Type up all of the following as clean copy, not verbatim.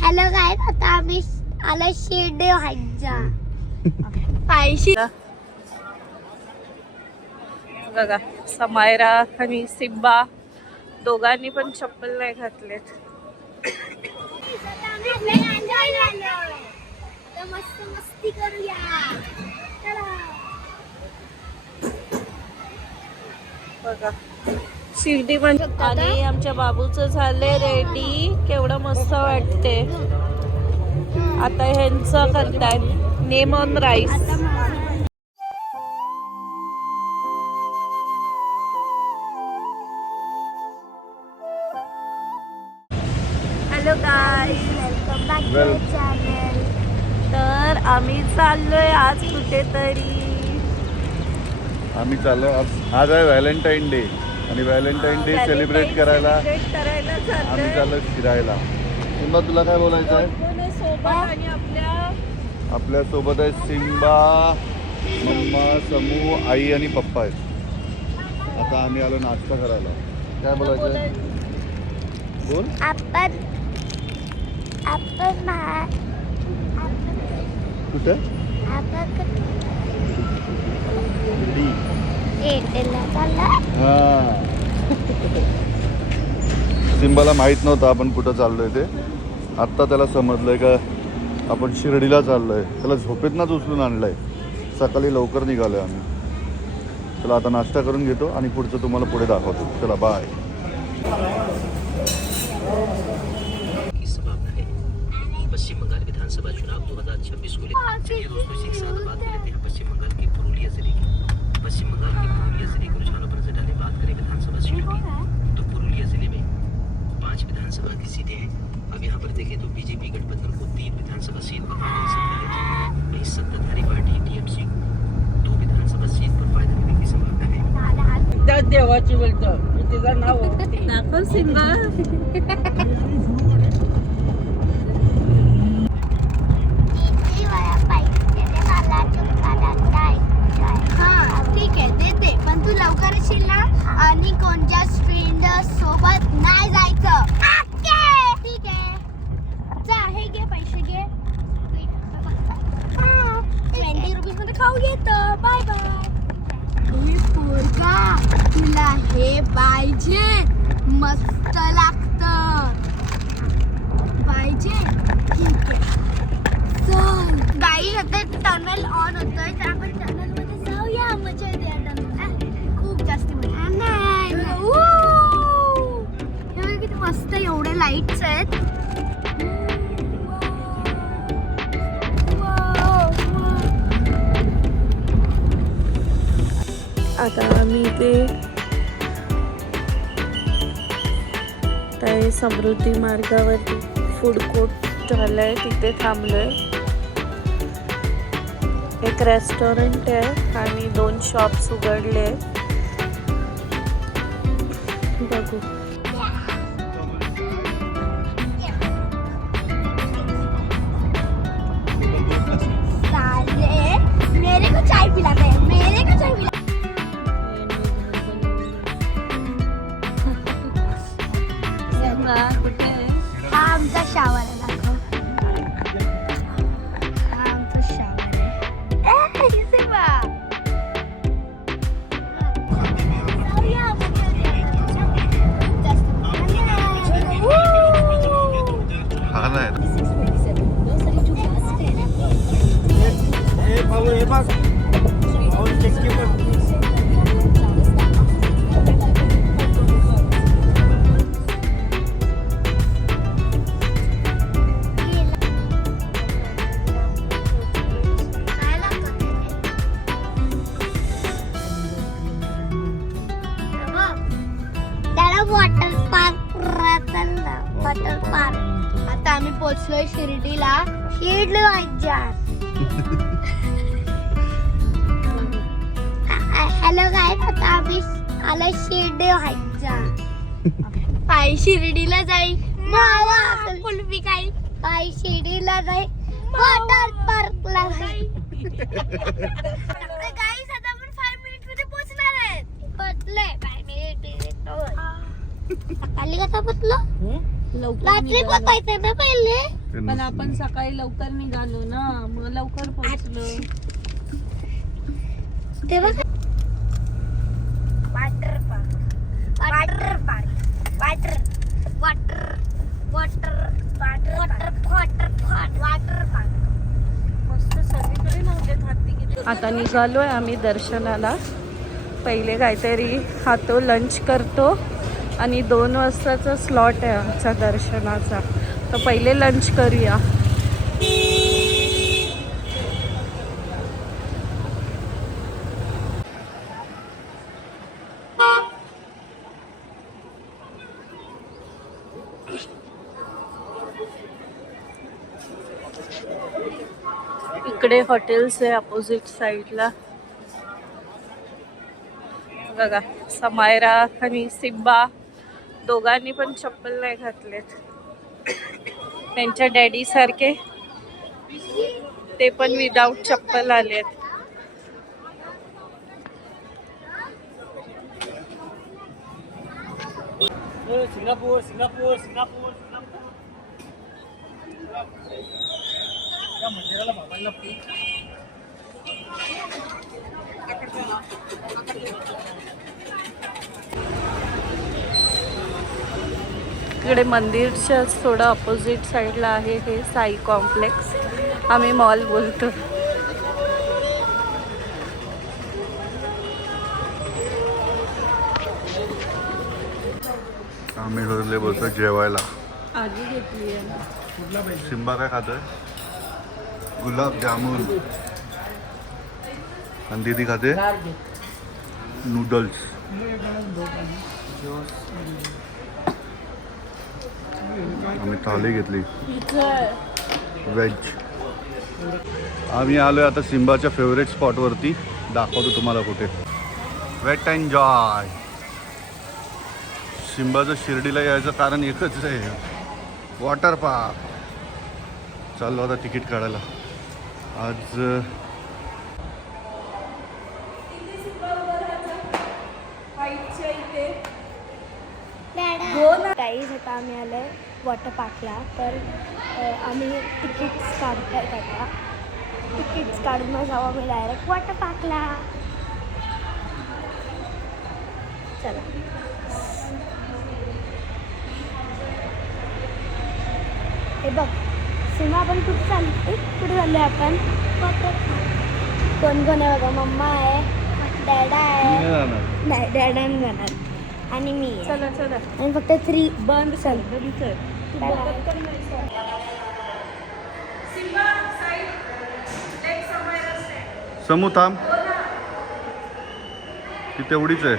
Hello guys, आता आम्ही आला शिर्डी व्हायचा पायशी. बघा समायरा आणि सिम्बा दोघांनी पण चप्पल नाही घातलेत. मस्त मस्ती करूया. बघा शिर्डी म्हणजे आणि आमच्या बाबूचं झालंय रेडी. केवढं मस्त वाटते. आता ह्यांचं करताय name on rice. Hello guys, welcome back to channel. तर आम्ही चाललोय आज कुठेतरी. आम्ही चाललो आज आहे व्हॅलेंटाईन डे आणि व्हॅलेंटाईन डे सेलिब्रेट करायला आम्ही चाललो फिरायला. सिम्बा तुला काय बोलायचं आहे? आणि आपल्या सोबत आहे सिम्बा, मम्मा, समू, आई आणि पप्पा आहेत. आता आम्ही आलो नाश्ता करायला. काय बोलायचं आहे? बोल. आपण कुठे? सिम्बाला माहित नव्हतं आपण कुठं चाललोय ते. आत्ता त्याला समजलंय का आपण शिर्डीला चाललोय. त्याला झोपेतनंच उचलून आणलंय. सकाळी लवकर निघालोय आम्ही. चला आता नाश्ता करून घेतो आणि पुढचं तुम्हाला पुढे दाखवतो. चला बाय. पश्चिम बंगाल विधानसभा चुनाव 2026 को लेकर चलिए दोस्तों इसी के साथ बात कर लेते हैं पश्चिम बंगाल के पुरुलिया जिले की। पश्चिम बंगाल के पुरुलिया जिले के रुझानों पर नजर डालें। बात करें विधानसभा सीट की तो पुरुलिया जिले में 5 विधानसभा की सीटें हैं। अब यहाँ पर देखें तो बीजेपी गठबंधन को 3 विधानसभा सीट पर फायदा मिल सकता है। वहीं सत्ताधारी पार्टी टीएमसी 2 विधानसभा सीट पर फायदा मिलने की संभावना है। देवाची बोलतो तिचं नाव दाखव सिम्बा. ठीक आहे देते, पण तू लवकर येशील ना आणि कोणत्या फ्रेंड सोबत नाही जायचं. ठीक आहे, जा हे घे, पैसे घे. 20 रुपीज मध्ये खाऊ घेतो. Bye bye. पोरगा, तुला हे पाहिजे, मस्त लागतं. पाहिजे, ठीक आहे. चल गाईज, आता टनल ऑन होतोय तर आपण टनल मध्ये जाऊया. मजा येते या टनल, खूप जास्त मजा. हे किती मस्त, एवढे लाईट्स आहेत. आता आम्ही ते समृद्धी मार्गावरती फूड कोर्ट झालंय तिथे थांबलोय. एक रेस्टॉरंट आहे आणि 2 शॉप्स उघडले. बघू. मेरे को चाय पिलाते हैं, मेरे को चाय पिला. हा आमचा शावर आहे. दाखव. हा आमचा शावर आहे. सिम्बा, हा नाही वॉटर पार्क राहताना. Water park. आता आम्ही पोहोचलोय शिर्डीला. शिर्डी व्हायच्या. हॅलो गाईज, आता आम्ही आला शिर्डी व्हायचा. पाय शिर्डीला जाईल, मावा कुल्फी खाईल. पाय शिर्डीला जाईल, वॉटर पार्कला जाईल. गाईज, आता आपण 5 मिनिट मध्ये पोहोचणार आहेत. पोहोचले 5 मिनिट. सकाळी कसा पोहोचलो? लवकर रात्री निघालो. पोचायचं ना पहिले. पण आपण सकाळी लवकर निघालो ना, मग लवकर पोहोचलो. ते बघ water park, water park, water water water water water water park. मस्त सगळीकडे लावलेत हाती किती. आता निघालोय आम्ही दर्शनाला. पहिले काहीतरी खातो, लंच करतो आणि 2 वाजताचा स्लॉट आहे आमचा दर्शनाचा. तर पहिले लंच करूया. इकडे हॉटेल्स आहे अपोजिट साईडला. बघा समायरा आणि सिम्बा दोघांनी पण चप्पल नाही घातलेत. त्यांच्या डॅडी सारखे ते पण विदाऊट चप्पल आलेत. सिंगापूर सिंगापूर सिंगापूर त्या मंदिराला बाबांना इकडे मंदिरच्या थोडं अपोजिट साईडला आहे हे साई कॉम्प्लेक्स. आम्ही मॉल बोलतो. आम्ही ठरले बसतो जेवायला. आधी घेतली आहे. सिम्बा काय खातोय? गुलाबजामुन. आणि दीदी खाते नूडल्स. आम्ही थाली घेतली व्हेज. आम्ही आलोय आता सिम्बाच्या फेवरेट स्पॉटवरती. दाखवतो तुम्हाला कुठे. Weight enjoy. सिम्बाचं शिर्डीला यायचं कारण एकच आहे, वॉटर पार्क. चाललो आता तिकीट काढायला. आज काहीच आता आम्ही आलोय वॉटर पार्कला. तर आम्ही तिकीट्स काढतायत आता. तिकीट्स काढून जाऊ आम्ही डायरेक्ट वॉटर पार्कला. चला. हे बघ सीमा, आपण कुठे चाललो? कुठे चाललो आपण? कोण कोण आहे बघा. मम्मा आहे, डॅडा आहे. नाही, डॅडा नाही जाणार आणि मी आहे. चला चला. आणि फक्त 3 बंद चल. बंद कर. समू थांब. ती तेवढीच आहे.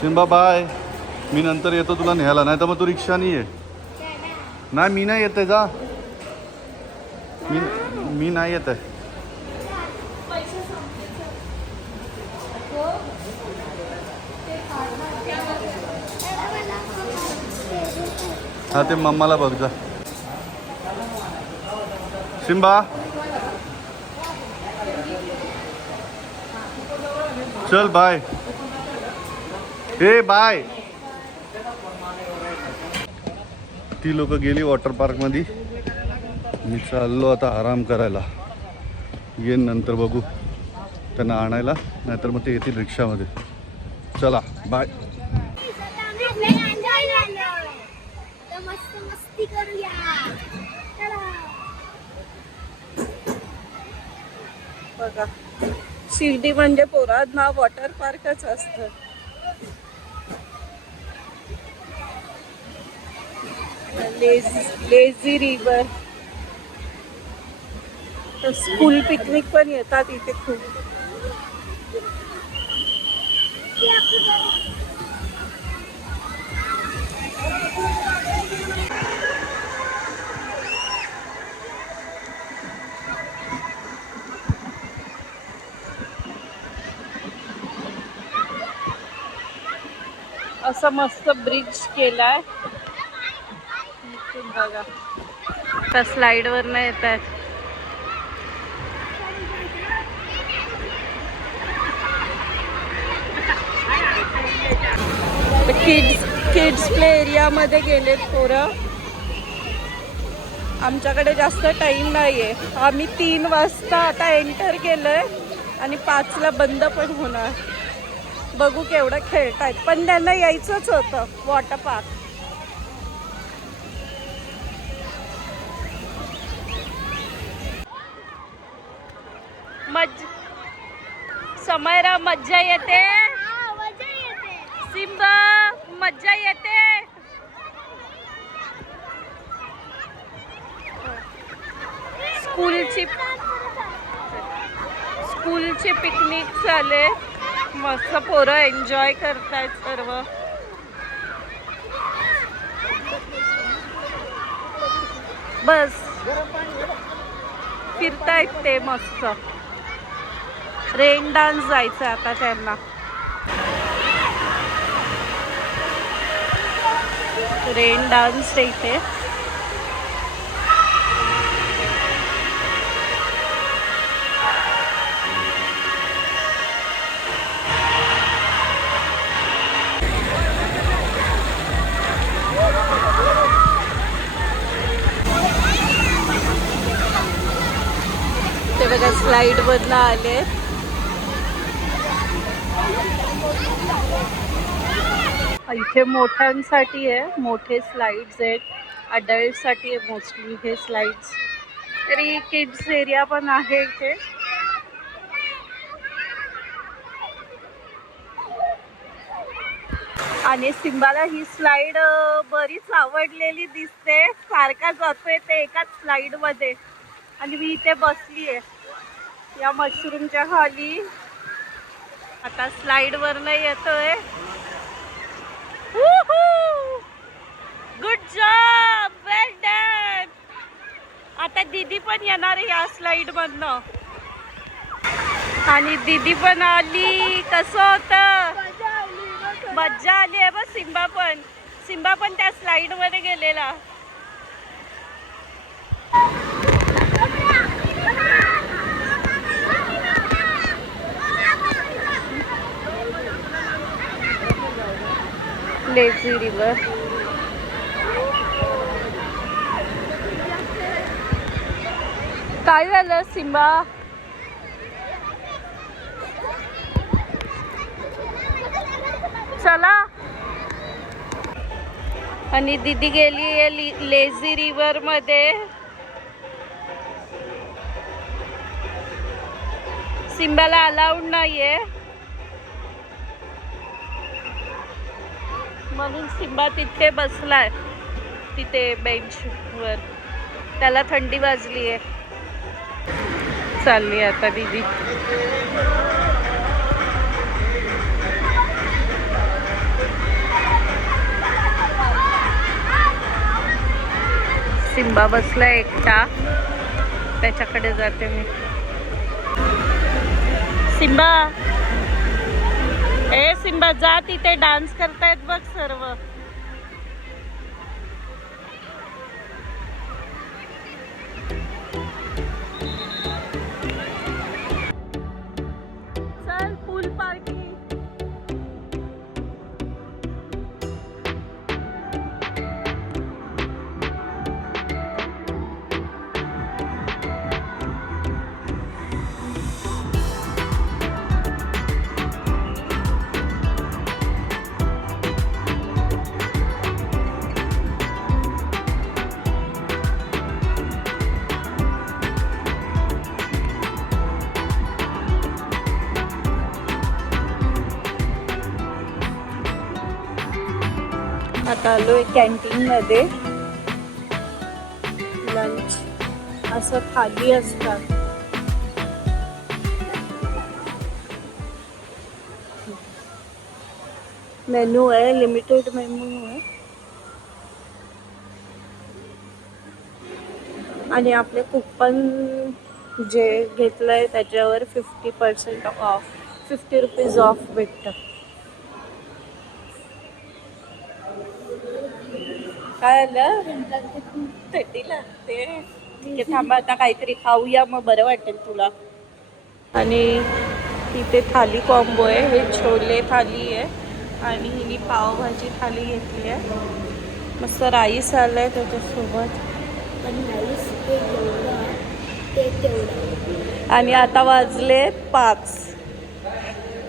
Simba bye. मी नंतर येतो तुला न्यायला. नाही तर मग तू रिक्षानी ये. नाही मी नाही येते. जा. मी नाही येत आहे. हा ते मम्माला बघ जा. सिम्बा चल बाय. ए बाय. ती लोक गेली वॉटर पार्कमध्ये. मी चाललो आता आराम करायला. येईन नंतर बघू त्यांना आणायला, नाहीतर मग ते येतील रिक्षामध्ये. चला बाय. मस्त मस्ती करूया. बघा शिर्डी म्हणजे पोरांना वॉटर पार्कच असतं. Lazy river. स्कूल पिकनिक पण येतात इथे खूप. असं मस्त ब्रिज केलाय. बघा त्या स्लाइड वर न येत आहेत. किड्स प्ले एरियामध्ये गेलेत पोरं. आमच्याकडे जास्त टाईम नाही आहे. आम्ही 3 वाजता आता एंटर केलोय आणि 5ला बंद पण होणार. बघू केवढं खेळतायत, पण त्यांना यायचंच होतं वॉटर पार्क. समयरा मज्जा येते. सिम्बा मज्जा येते. स्कूलची पिकनिक झाले. मस्त पोरं एन्जॉय करतायत सर्व. बस फिरतायत ते मस्त. रेन डान्स जायचं आता त्यांना. रेन डान्स इथे. ते बघा स्लाइड मधनं आले. इथे मोठ्यांसाठी आहे, मोठे स्लाइड्स आहेत. अडल्टसाठी आहे मोस्टली हे स्लाइड्स. तरी किड्स एरिया पण आहे इथे. आणि सिम्बाला ही स्लाइड बरीच आवडलेली दिसते. सारखा जातोय ते एकाच स्लाइड मध्ये. आणि मी इथे बसली आहे या मशरूमच्या खाली. आता स्लाइड वरनं येतोय. गुड जॉब, वेल डन. आता दीदी पण येणार आहे या स्लाइड मधनं. आणि दीदी पण आली. कसं होतं? मज्जा आली आहे बघ. सिम्बा पण त्या स्लाइड मध्ये गेलेला. Lazy river. काय झालं सिम्बा? चला. आणि दीदी गेली आहे लेझी रिवर मध्ये. सिम्बाला अलाउड नाहीये म्हणून सिम्बा तिथे बसलाय, तिथे बेंचवर. त्याला थंडी वाजली आहे. चालली आता दीदी. सिम्बा बसला एकटा, त्याच्याकडे जाते मी. सिम्बा, ए सिम्बा जा, तिथे डान्स करतायत बघ सर्व. चल पूल पार्टी. आता आलोय कॅन्टीन मध्ये. लंच असं खाली असतात. मेनू आहे, लिमिटेड मेनू आहे. आणि आपले कुपन जे घेतलंय त्याच्यावर 50% ऑफ, 50 रुपीज ऑफ भेटतं. काय आलं? थंडी लागते. ठीक आहे थांबा, आता काहीतरी खाऊया मग बरं वाटेल तुला. आणि इथे थाली कॉम्बो आहे. हे छोले थाली आहे आणि हिने पावभाजी थाली घेतली आहे. मस्त राईस आलाय त्याच्यासोबत. आणि आता वाजले 5.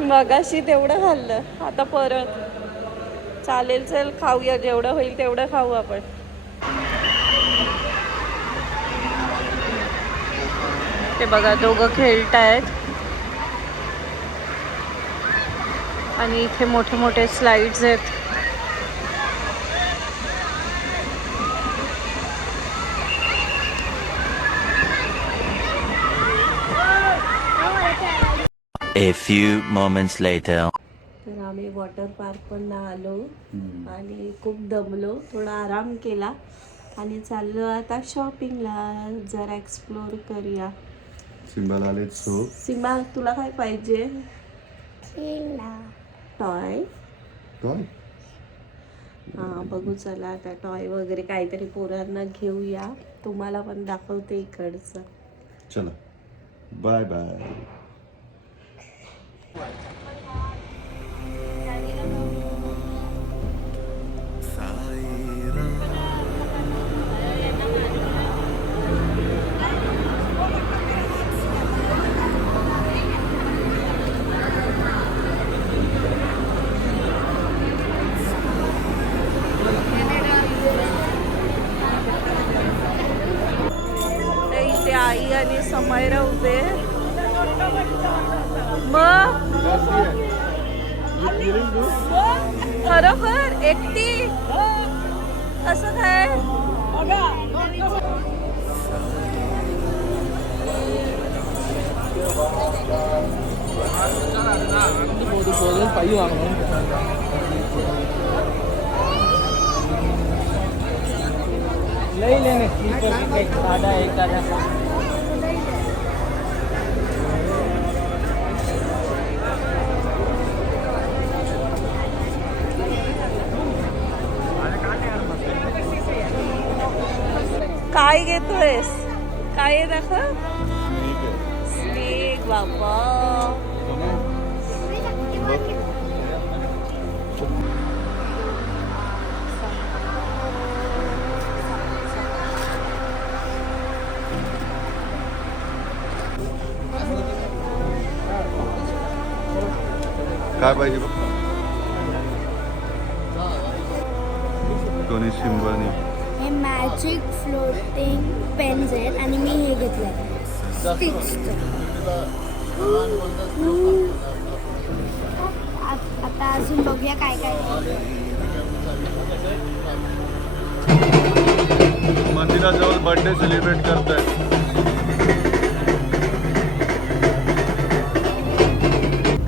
मगाशी तेवढं खाल्लं, आता परत. चालेल, चल खाऊया, जेवढं होईल तेवढं खाऊ आपण. ते बघा दोघं खेळतायत आणि इथे मोठे मोठे स्लाइड्स आहेत. A few moments later. तर आम्ही वॉटर पार्क पण आलो आणि खूप दमलो, थोडा आराम केला आणि चाललो आता शॉपिंगला. जरा एक्सप्लोर करूया. सिम्बाला आले सो. सीमा, तुला काय पाहिजे? टॉय. टॉय हां, बघू चला आता टॉय वगैरे काहीतरी पोरांना घेऊया. तुम्हाला पण दाखवते इकडचं. चला, बाय बाय. इथे आई आणि समायरा उभे. मग खरोखर एकटी कसं काय? लई लेने स्लीपर टिकट साधा एक दादा. काय घेतोयस? काय आहे दाखव. स्नेक बाबा. काय पाहिजे बघ. कोणी सिम्बानी. हे मॅजिक फ्लोटिंग पेन्स आहेत आणि मी हे घेतलं आता अजून बघूया काय काय. मंदिराजवळ बर्थडे सेलिब्रेट करतायत.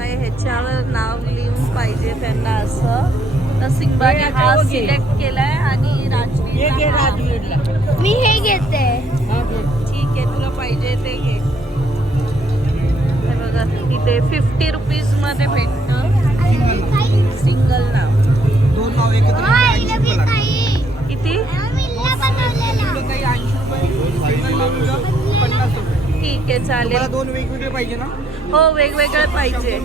ह्याच्यावर नाव लिहून पाहिजे त्यांना असं. तर सिंबाने हा सिलेक्ट केलाय आणि राजवीरला. मी हे घेते. ठीक आहे, तुला पाहिजे ते घे. हे बघा इथे 50 रुपीज मध्ये भेटतं सिंगल नाव. दोन नाव एकत्र किती? ठीक आहे, चालेल. दोन वेगवेगळे पाहिजे ना? हो, वेगवेगळे पाहिजे.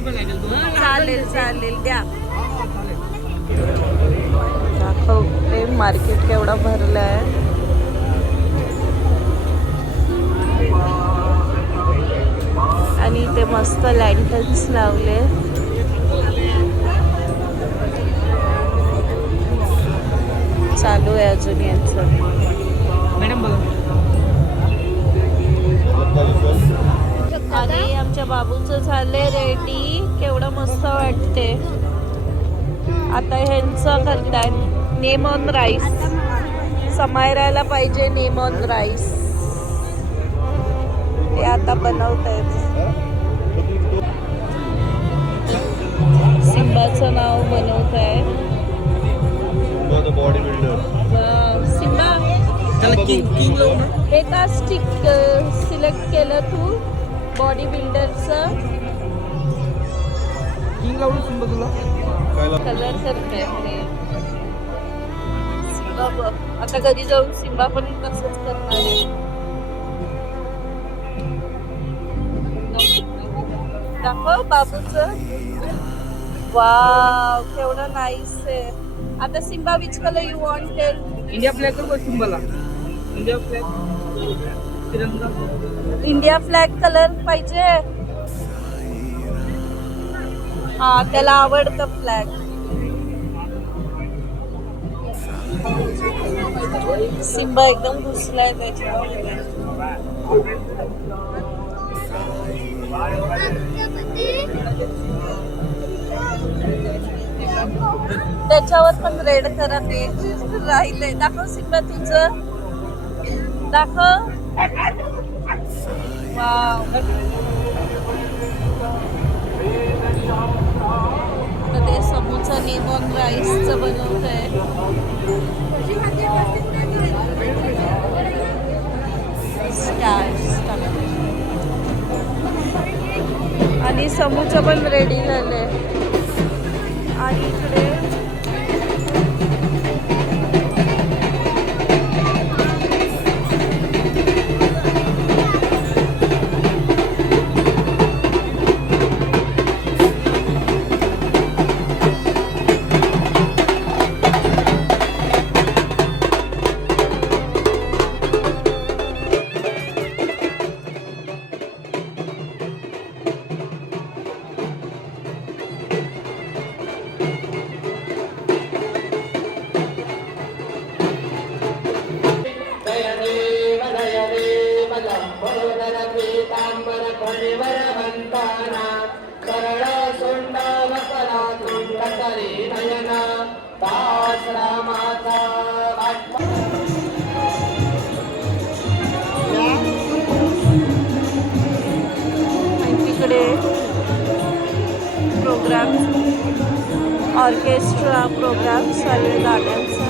चालेल चालेल, द्या. दाखवते मार्केट केवढा भरलं आहे. आणि ते मस्त लँटर्न्स लावले. चालू आहे अजून यांचं. मॅडम बघा. आणि आमच्या बाबूचं झाले रेडी. केवढं मस्त वाटते. आता ह्यांचं करताय नेम ऑन राईस. समायरायला पाहिजे नेम ऑन राईस. ते आता बनवत आहेत. सिम्बाचं नाव बनवत आहे. Body builder. सिम्बा, त्याला किंग लावू ना? एका स्टिक सिलेक्ट केलं तू बॉडी बिल्डरचं. किंग लावू सिंबा तुला? कलर करताय सिम्बा बघ. आता कधी जाऊन सिम्बा पण तसंच करणार आहे. दाखव बाबूचं. वाव केवढं नाईस आहे. आता Simba which colour you wanted? India flag करू सिम्बाला. इंडिया फ्लॅग तिरंगा. इंडिया फ्लॅग कलर पाहिजे. हा त्याला आवडतं फ्लॅग. सिम्बा एकदम घुसलाय त्याच्यामध्ये. त्याच्यावर पण रेड करा ते राहिले. दाखव सिम्बा तुझं दाखव. वाव. आता ते समोसा लेमन राईसचं बनवत आहे. आणि समोसा पण रेडी झाले. आणि इकडे तिकडे प्रोग्राम ऑर्केस्ट्रा प्रोग्राम चालू आहे गाण्यांचा.